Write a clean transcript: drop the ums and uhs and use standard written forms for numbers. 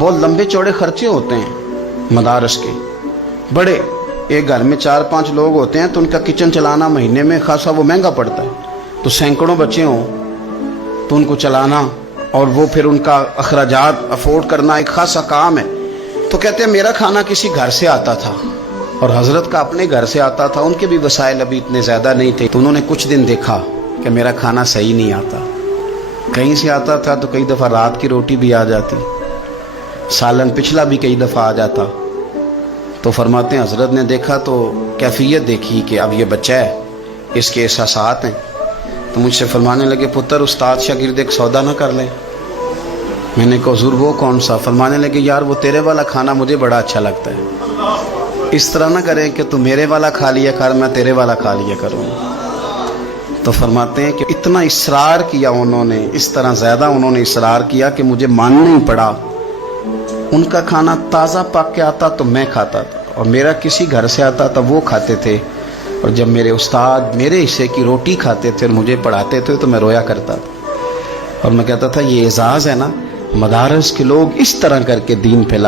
بہت لمبے چوڑے خرچے ہوتے ہیں مدارس کے بڑے. ایک گھر میں 4-5 لوگ ہوتے ہیں تو ان کا کچن چلانا مہینے میں خاصا وہ مہنگا پڑتا ہے. تو سینکڑوں بچے ہوں تو ان کو چلانا اور وہ پھر ان کا اخراجات افورڈ کرنا ایک خاصا کام ہے. تو کہتے ہیں میرا کھانا کسی گھر سے آتا تھا اور حضرت کا اپنے گھر سے آتا تھا. ان کے بھی وسائل ابھی اتنے زیادہ نہیں تھے. تو انہوں نے کچھ دن دیکھا کہ میرا کھانا صحیح نہیں آتا. کہیں سے آتا تھا تو کئی دفعہ رات کی روٹی بھی آ جاتی, سالن پچھلا بھی کئی دفعہ آ جاتا. تو فرماتے ہیں حضرت نے دیکھا تو کیفیت دیکھی کہ اب یہ بچہ ہے, اس کے احساسات ہیں. تو مجھ سے فرمانے لگے پتر استاد شاگرد ایک سودا نہ کر لیں. میں نے کہا حضور وہ کون سا؟ فرمانے لگے یار وہ تیرے والا کھانا مجھے بڑا اچھا لگتا ہے, اس طرح نہ کریں کہ تو میرے والا کھا لیا کر میں تیرے والا کھا لیا کروں. تو فرماتے ہیں کہ اتنا اصرار کیا انہوں نے, اس طرح زیادہ انہوں نے اصرار کیا کہ مجھے ماننا ہی پڑا. ان کا کھانا تازہ پک کے آتا تو میں کھاتا تھا, اور میرا کسی گھر سے آتا تھا وہ کھاتے تھے. اور جب میرے استاد میرے حصے کی روٹی کھاتے تھے اور مجھے پڑھاتے تھے تو میں رویا کرتا تھا. اور میں کہتا تھا یہ اعزاز ہے نا, مدارس کے لوگ اس طرح کر کے دین پھیلاتے